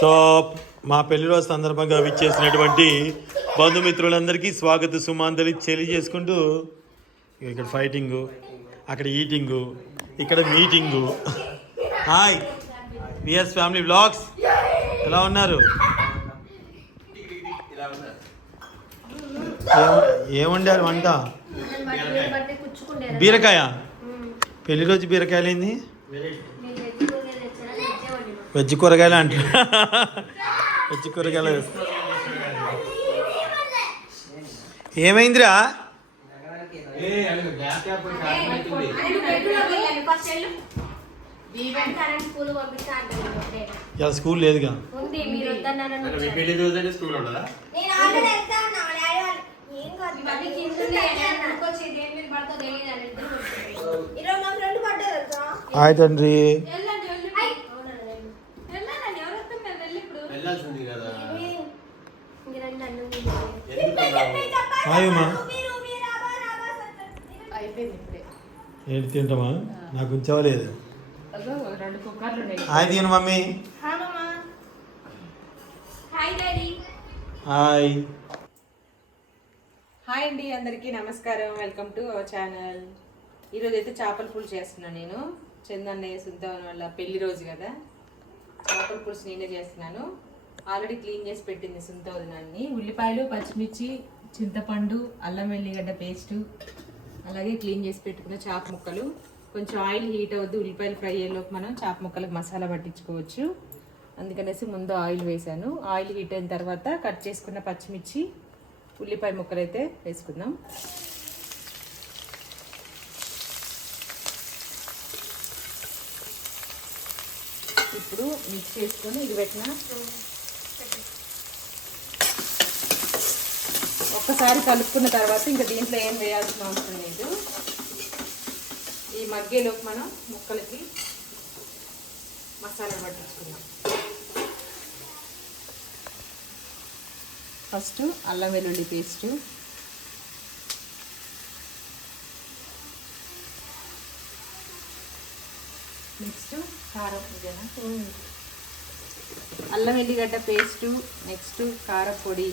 So మా పెళ్ళి రోజు సందర్భంగా విచ్చేసినటువంటి బంధుమిత్రులందరికీ స్వాగత సుమాంతలి తెలియజేసుకుంటూ ఇక్కడ ఫైటింగు అక్కడ ఈటింగు ఇక్కడ meeting. Hi VS family blogs. ఎలా ఉన్నారు? ఏం- ఏముండారు వంట? బీరకాయ? పెళ్ళి రోజు బీరకాయలు ఏంది వెజ్ కూరగాయలు అంట వెజ్ కూరగాయలు. ఏమైందిరా? ఇలా స్కూల్ లేదుగా. హాయ్ తండ్రి వెళ్ళండి, వెళ్ళి. అవునా, వెళ్ళి. వెళ్ళండి, ఎవరు వస్తున్నారు? వెళ్ళి ఇప్పుడు. వెళ్ళాల్సింది కదా ఇంక రండి, అన్నం తిందాం. ఎందుకు హాయ్ అమ్మా మీరు మీరు రాబా రాబా అంటారు. అయిపోయింది ఇప్పుడే ఏంటి తింటామా? నాకు ఉంచవలేదు అదో రెండు కుక్కర్లు ఉన్నాయి. హాయ్ తిను మమ్మీ. హాయ్. మామా హాయ్ డాడీ హాయ్ హాయ్ అండి అందరికీ నమస్కారం. Welcome to our channel. ఈరోజు అయితే చేపల పులుసు చేస్తున్నాను నేను. చందన్నయ్య సుంతవన్ వాళ్ళ పెళ్ళి రోజు కదా. చేపల పులుసు నేనే చేస్తున్నాను. ఆల్రెడీ క్లీన్ చేసి పెట్టింది సుంత వదినాన్ని. ఉల్లిపాయలు పచ్చిమిర్చి చింతపండు అల్లం వెల్లిగడ్డ పేస్టు అలాగే క్లీన్ చేసి పెట్టుకున్న చేప ముక్కలు. కొంచెం ఆయిల్ హీట్ అవుద్ది ఉల్లిపాయలు ఫ్రై అయ్యేలోపు మనం చేప ముక్కలకు మసాలా పట్టించుకోవచ్చు. అందుకనేసి ముందు ఆయిల్ వేసాను ఆయిల్ హీట్ అయిన తర్వాత కట్ చేసుకున్న పచ్చిమిర్చి ఉల్లిపాయ ముక్కలు అయితే వేసుకుందాం. ఇప్పుడు మిక్స్ చేసుకొని ఇది పెట్టిన ఒక్కసారి కలుపుకున్న తర్వాత ఇంకా దీంట్లో ఏం వేయాల్సిన అవసరం లేదు. ఈ మగ్గేలోకి మనం ముక్కలకి మసాలా పట్టించుకుందాం. ఫస్ట్ అల్లం వెల్లుల్లి పేస్టు. నెక్స్ట్ కారం ఇదేనా? అల్లం వెల్లిగడ్డ పేస్టు నెక్స్ట్ కారం పొడి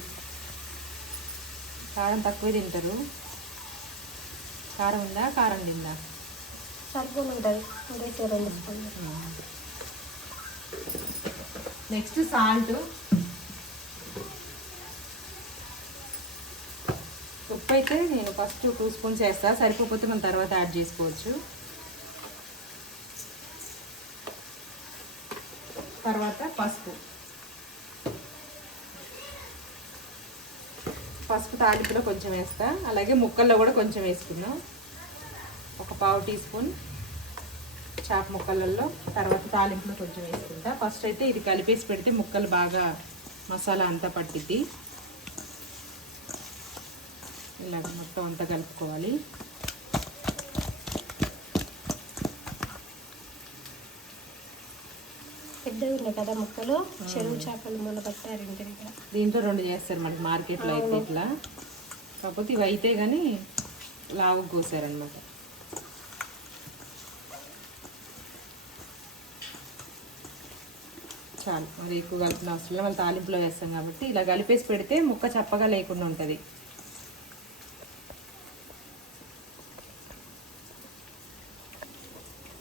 కారం తక్కువ తింటారు. కారం ఉందా? కారం తిందా. నెక్స్ట్ సాల్ట్ ఉప్పు అయితే నేను ఫస్ట్ టూ స్పూన్స్ వేస్తా. సరిపోతే మనం తర్వాత యాడ్ చేసుకోవచ్చు. తర్వాత పసుపు. పసుపు తాలింపులో కొంచెం వేస్తా. అలాగే ముక్కల్లో కూడా కొంచెం వేసుకుందాం. ఒక పావు టీ స్పూన్ చాప ముక్కలలో. తర్వాత తాలింపులో కొంచెం వేసుకుంటా. ఫస్ట్ అయితే ఇది కలిపేసి పెడితే ముక్కలు బాగా మసాలా అంతా పట్టిద్ది. ఇలాగ మొత్తం అంతా కలుపుకోవాలి. పెద్దవి ఉన్నాయి కదా ముక్కలు? చెరువు చేపలు మొన్న పట్టారు ఇంటి దగ్గర. దీంట్లో రెండు చేస్తారు మనకి మార్కెట్లో అయితే ఇట్లా. కాకపోతే ఇవి అయితే కానీ లావు కోసారనమాట చాలు. మరి ఎక్కువ కలిపిన అవసరం. మళ్ళీ తాలింపులో వేస్తాం కాబట్టి ఇలా కలిపేసి పెడితే ముక్క చప్పగా లేకుండా ఉంటుంది.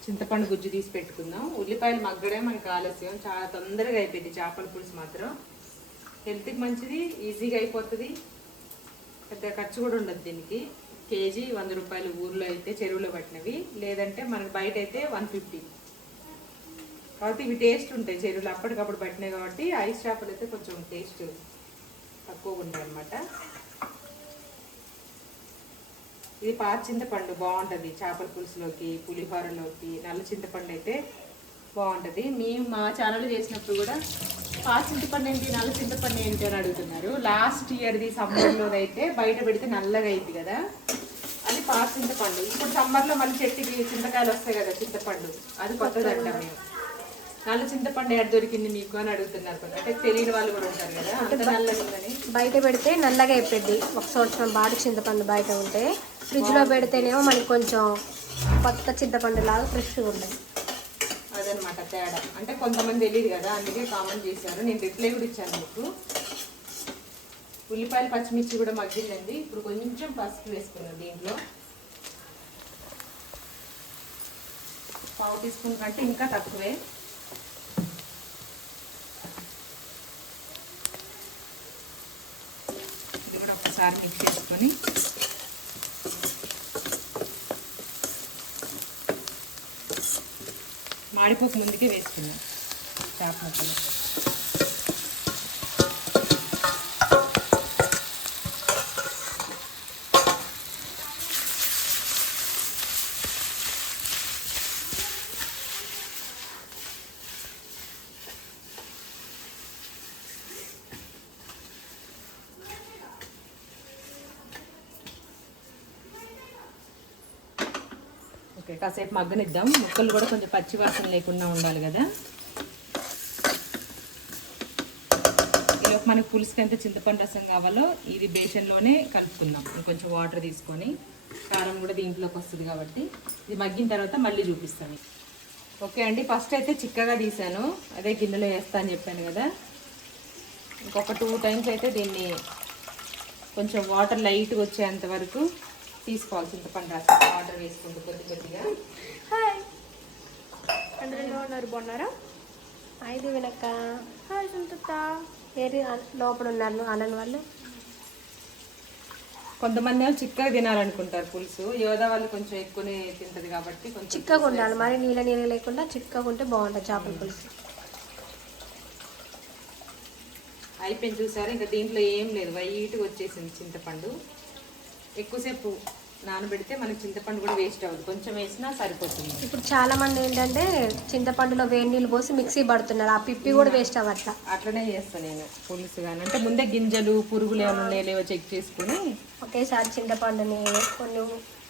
చింతపండు గుజ్జు తీసి పెట్టుకుందాం. ఉల్లిపాయలు మగ్గడే మనకి ఆలస్యం. చాలా తొందరగా అయిపోయింది. చేపల పులుసు మాత్రం హెల్త్కి మంచిది ఈజీగా అయిపోతుంది. పెద్ద ఖర్చు కూడా ఉండదు దీనికి. కేజీ వంద రూపాయలు ఊర్లో అయితే చెరువులో పట్టినవి. లేదంటే మనకు బయట అయితే వన్ ఫిఫ్టీ. కాబట్టి ఇవి టేస్ట్ ఉంటాయి. చెరువులు అప్పటికప్పుడు పట్టినాయి కాబట్టి ఐస్ చేపలు అయితే కొంచెం టేస్ట్ తక్కువగా ఉంటాయి అన్నమాట ఇది పాత చింతపండు బాగుంటుంది. చేపల పులుసులోకి పులిహోరలోకి నల్ల చింతపండు అయితే బాగుంటుంది. మేము మా ఛానల్ చేసినప్పుడు కూడా పాత చింతపండు ఏంటి నల్ల చింతపండు ఏంటి అని అడుగుతున్నారు. లాస్ట్ ఇయర్ది సమ్మర్లో అయితే బయట పెడితే నల్లగా అయింది కదా. అది పాత చింతపండు. ఇప్పుడు సమ్మర్లో మళ్ళీ చెట్టుకి చింతకాయలు వస్తాయి కదా చింతపండు. అది కొత్తది. అంటాం మేము. నల్ల చింతపండు ఎక్కడ దొరికింది మీకు అని అడుగుతున్నారు. అంటే తెలియని వాళ్ళు కూడా ఉంటారు కదా. అంత నల్లగా ఉందని బయట పెడితే నల్లగా అయిపోద్ది. ఒక సంవత్సరం బాటి చింతపండు బయట ఉంటే ఫ్రిడ్జ్లో పెడితేనేమో మనకి కొంచెం కొత్త చింతపండు లాగా ఫ్రెష్గా ఉంటుంది. అదే అదనమాట తేడా. అంటే కొంతమంది తెలియదు కదా అందుకే కామెంట్ చేశారు. నేను రిప్లై కూడా ఇచ్చాను మీకు. ఉల్లిపాయలు పచ్చిమిర్చి కూడా మగ్గిందండి ఇప్పుడు కొంచెం పసుపు వేసుకున్నాను దీంట్లో. పావు టీ స్పూన్ కంటే ఇంకా తక్కువే. ఇది కూడా ఒకసారి మిక్స్ చేసుకొని మాడిపోక ముందుకే వేసుకున్నాం చేప ముక్కలు కాసేపు మగ్గనిద్దాం. ముక్కలు కూడా కొంచెం పచ్చి వాసన లేకుండా ఉండాలి కదా. ఈలోపు మనకి పులుసుకి ఎంత చింతపండు రసం కావాలో ఇది బేసన్లోనే కలుపుకుందాం. కొంచెం వాటర్ తీసుకొని కారం కూడా దీంట్లోకి వస్తుంది కాబట్టి ఇది మగ్గిన తర్వాత మళ్ళీ చూపిస్తాను. ఓకే అండి ఫస్ట్ అయితే చిక్కగా తీసాను. అదే గిన్నెలో వేస్తా అని చెప్పాను కదా. ఇంకొక టూ టైమ్స్ అయితే దీన్ని కొంచెం వాటర్ లైట్గా వచ్చేంత వరకు తీసుకోవాలి చింతపండు రసం వాటర్ వేసుకుంటూ కొద్ది కొద్దిగా. హాయ్. అందరూ ఎలా ఉన్నారు? బాగున్నారా? ఐదు వినక్క. హాయ్ సుంతత. ఏరి లోపల ఉన్నారు అన్నన్ వాళ్ళు? కొంతమంది ఏమో చిక్కగా తినాలనుకుంటారు పులుసు. యోధా వాళ్ళు కొంచెం ఎక్కువనే తింటది కాబట్టి కొంచెం చిక్కగా ఉండాలి. మరి నీళ్ళ నీళ్ళు లేకుండా చిక్కగా ఉంటే బాగుంటుంది చేపల పులుసు. అయిపోయింది చూసారు? ఇంకా దీంట్లో ఏం లేదు. వైట్గా వచ్చేసింది చింతపండు. ఎక్కువసేపు నానబెడితే మనకి చింతపండు కూడా వేస్ట్ అవ్వదు. కొంచెం వేసినా సరిపోతుంది. ఇప్పుడు చాలా మంది ఏంటంటే చింతపండులో వేడి నీళ్ళు పోసి మిక్సీ పడుతున్నారు. ఆ పిప్పి కూడా వేస్ట్ అవ్వట్ల. అట్లనే చేస్తాను నేను పులుసు కానీ అంటే ముందే గింజలు పురుగులు ఏమైనా ఉన్నాయో లేవో చెక్ చేసుకుని ఒకేసారి చింతపండుని కొన్ని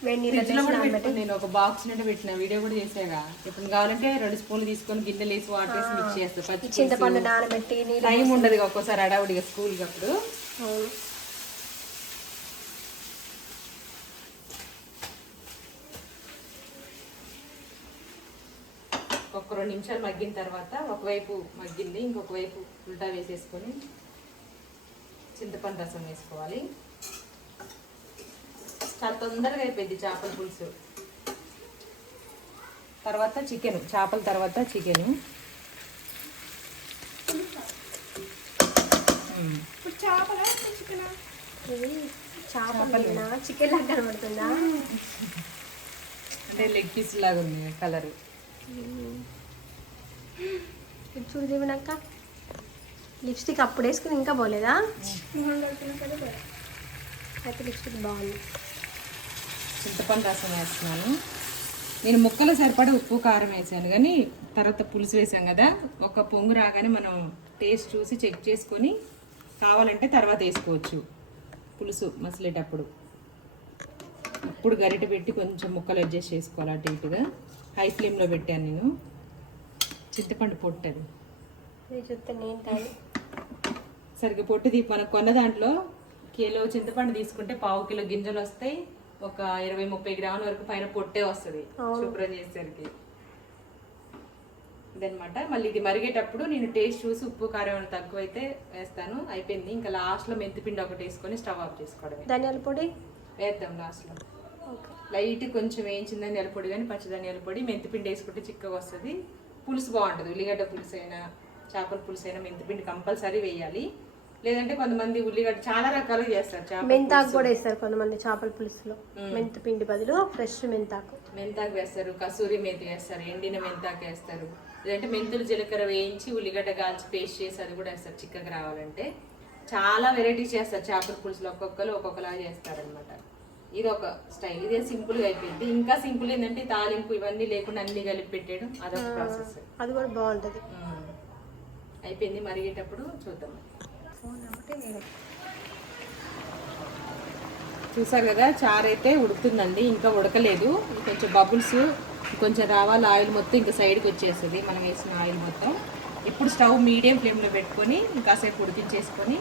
వేడి నీళ్ళు నేను. ఒక బాక్స్ నుండి పెట్టిన. వీడియో కూడా చేసాగా. ఇప్పుడు కావాలంటే రెండు స్పూన్లు తీసుకొని గిన్నెలు వేసి వాటర్ వేసి మిక్స్ చేస్తా. పచ్చి చింతపండు నానబెట్టి టైం ఉండదు ఒక్కోసారి అడావుడిగా స్కూల్కి అప్పుడు. ఒక రెండు నిమిషాలు మగ్గిన తర్వాత ఒకవైపు మగ్గింది ఇంకొక వైపు ఉల్టా వేసేసుకొని చింతపండు రసం వేసుకోవాలి. చాలా తొందరగా అయిపోయింది చేపల పులుసు. తర్వాత చికెన్ చేపల తర్వాత చికెన్. చేపలు చికెన్ లాగా కనబడుతుందా? అంటే లెగ్ పీస్ లాగా ఉంది కలర్. Hmm. చూడు దేవినక్క. లిప్స్టిక్ అప్పుడు వేసుకుని ఇంకా పోలేదా? అయితే లిప్స్టిక్ బాగుంది. చింతపండు రసం వేస్తున్నాను. నేను ముక్కలు సరిపడా ఉప్పు కారం వేసాను. కానీ తర్వాత పులుసు వేసాం కదా. ఒక పొంగు రాగానే మనం టేస్ట్ చూసి చెక్ చేసుకొని కావాలంటే తర్వాత వేసుకోవచ్చు. పులుసు మసిలేటప్పుడు. ఇప్పుడు గరిటె పెట్టి కొంచెం ముక్కలు అడ్జస్ట్ చేసుకోవాలి అటు ఇటుగా. హై ఫ్లేమ్లో పెట్టాను నేను. చింతపండు పొట్టది. సరిగ్గా పొట్టు తీ మనం కొన్న దాంట్లో కిలో చింతపండు తీసుకుంటే పావు కిలో గింజలు వస్తాయి. ఒక ఇరవై ముప్పై గ్రాముల వరకు పైన పొట్టే వస్తుంది. శుభ్రం చేసేసరికి. ఇదనమాట మళ్ళీ ఇది మరిగేటప్పుడు నేను టేస్ట్ చూసి ఉప్పు కారం తక్కువైతే వేస్తాను. అయిపోయింది. ఇంకా లాస్ట్లో మెంతిపిండి ఒకటి వేసుకొని స్టవ్ ఆఫ్ చేసుకోవడమే. ధనియాల పొడి? వేద్దాం లాస్ట్లో. లైట్ కొంచెం వేయించిన ధనియాల పొడి కానీ పచ్చి ధనియాల పొడి మెంతిపిండి వేసుకుంటే చిక్కగా వస్తుంది. పులుసు బాగుంటుంది. ఉల్లిగడ్డ పులుసు అయినా చేపల పులుసు అయినా మెంతిపిండి కంపల్సరీ వేయాలి. లేదంటే కొంతమంది ఉల్లిగడ్డ చాలా రకాలుగా చేస్తారు మెంతాకు కూడా వేస్తారు కొంతమంది చేపల పులుసులో. మెంతి పిండి బదులు ఫ్రెష్ మెంతాకు. మెంతాకు వేస్తారు కసూరి మేతి వేస్తారు ఎండిన మెంతాకు వేస్తారు. లేదంటే మెంతులు జీలకర్ర వేయించి ఉల్లిగడ్డ కాల్చి పేస్ట్ చేసి అది కూడా వేస్తారు చిక్కగా రావాలంటే. చాలా వెరైటీస్ చేస్తారు చేపల పులుసులో ఒక్కొక్కరు ఒక్కొక్కలా చేస్తారనమాట ఇది ఒక స్టైల్ ఇదే సింపుల్గా అయిపోయింది. ఇంకా సింపుల్ ఏంటంటే తాలింపు ఇవన్నీ లేకుండా అన్ని కలిపి పెట్టేయడం అదొక ప్రాసెస్ అది కూడా బాగుంటుంది. అయిపోయింది. మరిగేటప్పుడు చూద్దాం. చూసారు కదా చారు అయితే ఉడుకుతుందండి. ఇంకా ఉడకలేదు. కొంచెం బబుల్స్ కొంచెం రావాలి ఆయిల్ మొత్తం ఇంకా సైడ్కి వచ్చేస్తుంది. మనం వేసిన ఆయిల్ మొత్తం. ఇప్పుడు స్టవ్ మీడియం ఫ్లేమ్లో పెట్టుకొని ఇంకాసేపు ఉడికించేసుకొని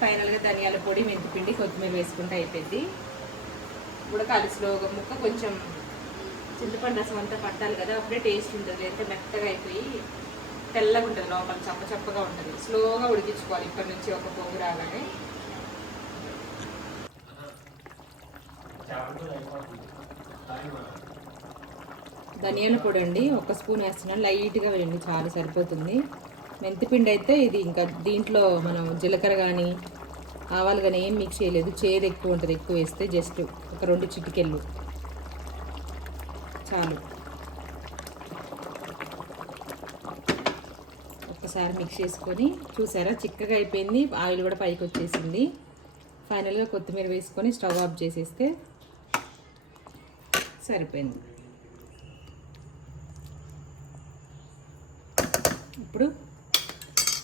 ఫైనల్గా ధనియాల పొడి మెంతిపిండి కొత్తిమీర వేసుకుంటే అయిపోయింది. ఉడకాలి స్లోగా ముక్క కొంచెం చింతపండు రసం అంతా పట్టాలి కదా అప్పుడే టేస్ట్ ఉంటుంది. లేదంటే మెత్తగా అయిపోయి తెల్లగా ఉంటుంది లోపల చప్ప చప్పగా ఉంటుంది. స్లోగా ఉడికించుకోవాలి ఇక్కడ నుంచి ఒక పొంగు రాగానే. ధనియాల పొడి అండి. ఒక స్పూన్ వేస్తున్నాను. లైట్గా వేయండి చాలా సరిపోతుంది. మెంతిపిండి అయితే ఇది ఇంకా దీంట్లో మనం జీలకర్ర కానీ ఆవాలు కానీ ఏం మిక్స్ చేయలేదు. చేదు ఎక్కువ ఉంటుంది. ఎక్కువ వేస్తే జస్ట్ ఒక రెండు చిటికెళ్ళు. చాలు. ఒకసారి మిక్స్ చేసుకొని చూసారా? చిక్కగా అయిపోయింది. ఆయిల్ కూడా పైకి వచ్చేసింది. ఫైనల్గా కొత్తిమీర వేసుకొని స్టవ్ ఆఫ్ చేసేస్తే సరిపోయింది ఇప్పుడు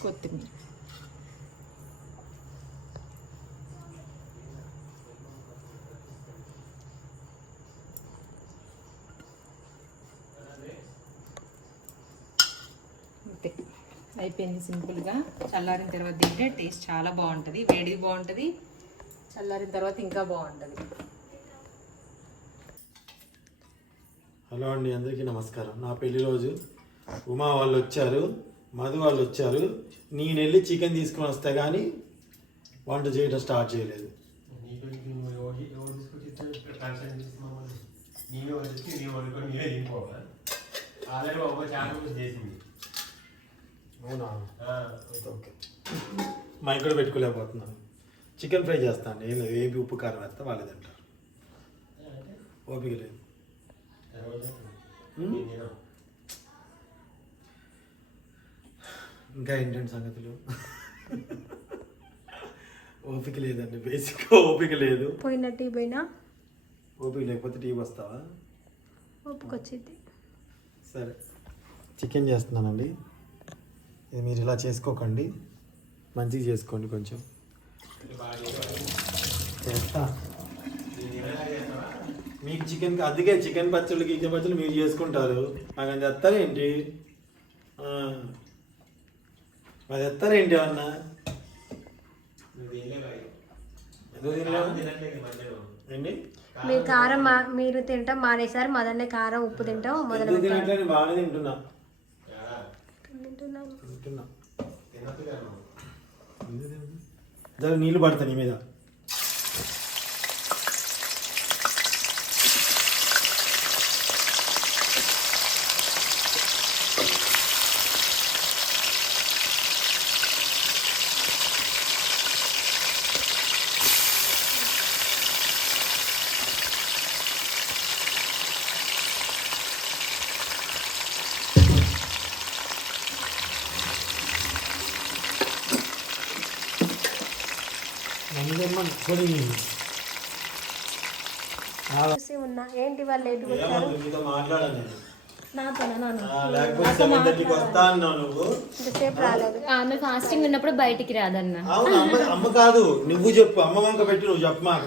కొత్తిమీర అంతే అయిపోయింది సింపుల్గా. చల్లారిన తర్వాత తింటే టేస్ట్ చాలా బాగుంటుంది. వేడిది బాగుంటుంది చల్లారిన తర్వాత ఇంకా బాగుంటుంది. హలో అండి అందరికీ నమస్కారం. నా పెళ్ళి రోజు. ఉమా వాళ్ళు వచ్చారు మధు వాళ్ళు వచ్చారు. నేను వెళ్ళి చికెన్ తీసుకొని వస్తే కానీ వంట చేయడం స్టార్ట్ చేయలేదు. ఆల్రెడీ చేసింది. అవునా? ఆ, ఓకే. మా కూడా పెట్టుకోలేకపోతున్నాను. చికెన్ ఫ్రై చేస్తాను. ఏం లేదు ఏపీ ఉప్పు కారం వేస్తే వాళ్ళే తింటారు. ఓపిక లేదు. ఇంకా ఏంటండి సంగతులు? ఓపిక లేదండి బేసిక్ ఓపిక లేదు. పోయినట్టు పోయినా? ఓపిక లేకపోతే టీ వస్తావా ఒప్పుకొచ్చింది సరే. చికెన్ చేస్తున్నానండి. ఇది మీరు ఇలా చేసుకోకండి. మంచిగా చేసుకోండి కొంచెం. చేస్తా? మీకు చికెన్ అందుకే చికెన్ పచ్చళ్ళు చికెన్ పచ్చళ్ళు మీరు చేసుకుంటారు. నాకు అది తెస్తారేంటి ఆ. అది తెస్తారేంటి అన్న. ఏంటి? మీరు కారం మా- మీరు తింటాం మానేసారు మదన్నే కారం ఉప్పు తింటాం మొదలు బాగానే తింటున్నా. తింటున్నాం. నీళ్ళు పడతా నీ మీద నమ్మకమ్మ కొని చూసి ఉన్నా. ఏంటి వాళ్ళు లేట్ ఇంతసేపు రాలేదు. ఆమె ఫాస్టింగ్ ఉన్నప్పుడు బయటికి రాదన్న. అవును అమ్మ కాదు. నువ్వు చెప్పు. అమ్మ వంక పెట్టి నువ్వు చెప్పు మాక.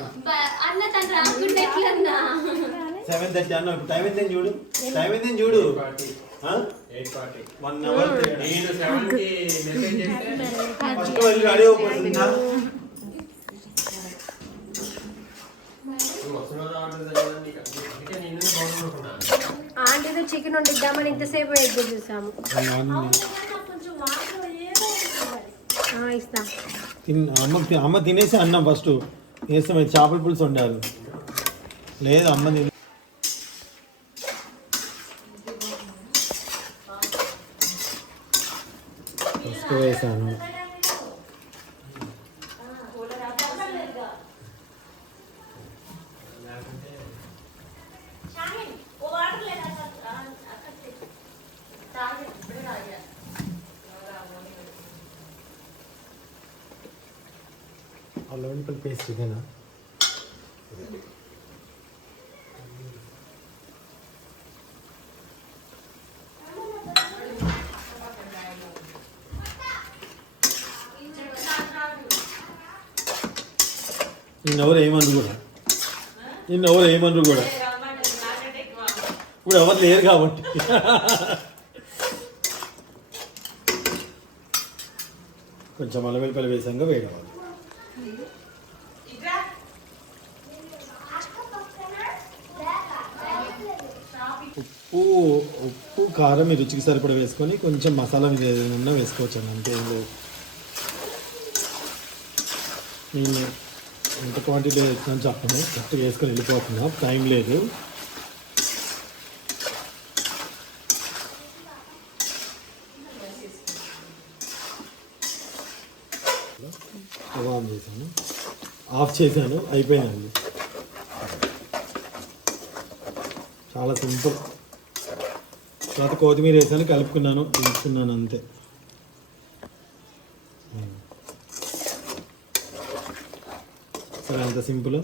అన్న తను రాకుండా ఎట్లన్నా? సెవెన్ థర్టీ అన్నావు ఇప్పుడు టైం ఎంత చూడు? టైం ఎంత చూడు? పార్టీ వన్ అవర్ నేను సెవెన్కి మెసేజ్ చేస్తే ఫస్ట్ వెళ్ళి రెడీ అయిపోతుందా నువ్వు వస్తున్నావు రావట్లేదు తెలియదు నీకు. అందుకే నిన్ను బాగుంటున్నా ఏదో చికెన్ వండిద్దామని ఇంతసేపు ఎదురు చూసాము. ఇస్తా. అమ్మ అమ్మ తినేసి అన్నం ఫస్ట్ వేస్తాం చేపల పులుసు వండారు. లేదు అమ్మ తిని ఫస్ట్ వేసాను అల్లం వెల్లుల్లి పేస్ట్ ఇదేనా నిన్నెవరు ఏమన్నారు కూడా. నిన్నెవరు ఏమన్నారు కూడా. ఇప్పుడు ఎవరు లేరు కాబట్టి. కొంచెం అల్లవెల్లిపల్లి వేసాక వేయడం ఉప్పు ఉప్పు కారం మీ రుచికి సరిపడా వేసుకొని కొంచెం మసాలా మీద ఏదైనా వేసుకోవచ్చు అండి అంతే ఏం లేదు. నేను ఎంత క్వాంటిటీ వేస్తాను చెప్పను కరెక్ట్గా వేసుకొని వెళ్ళిపోతున్నా టైం లేదు. ఆన్ చేశాను ఆఫ్ చేశాను అయిపోయిందండి. చాలా సింపుల్. తర్వాత కొత్తిమీర వేసాను కలుపుకున్నాను తీసుకున్నాను అంతే. సరే అంత సింపుల్.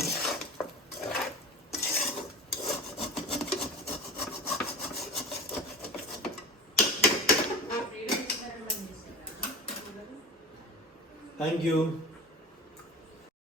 Thank you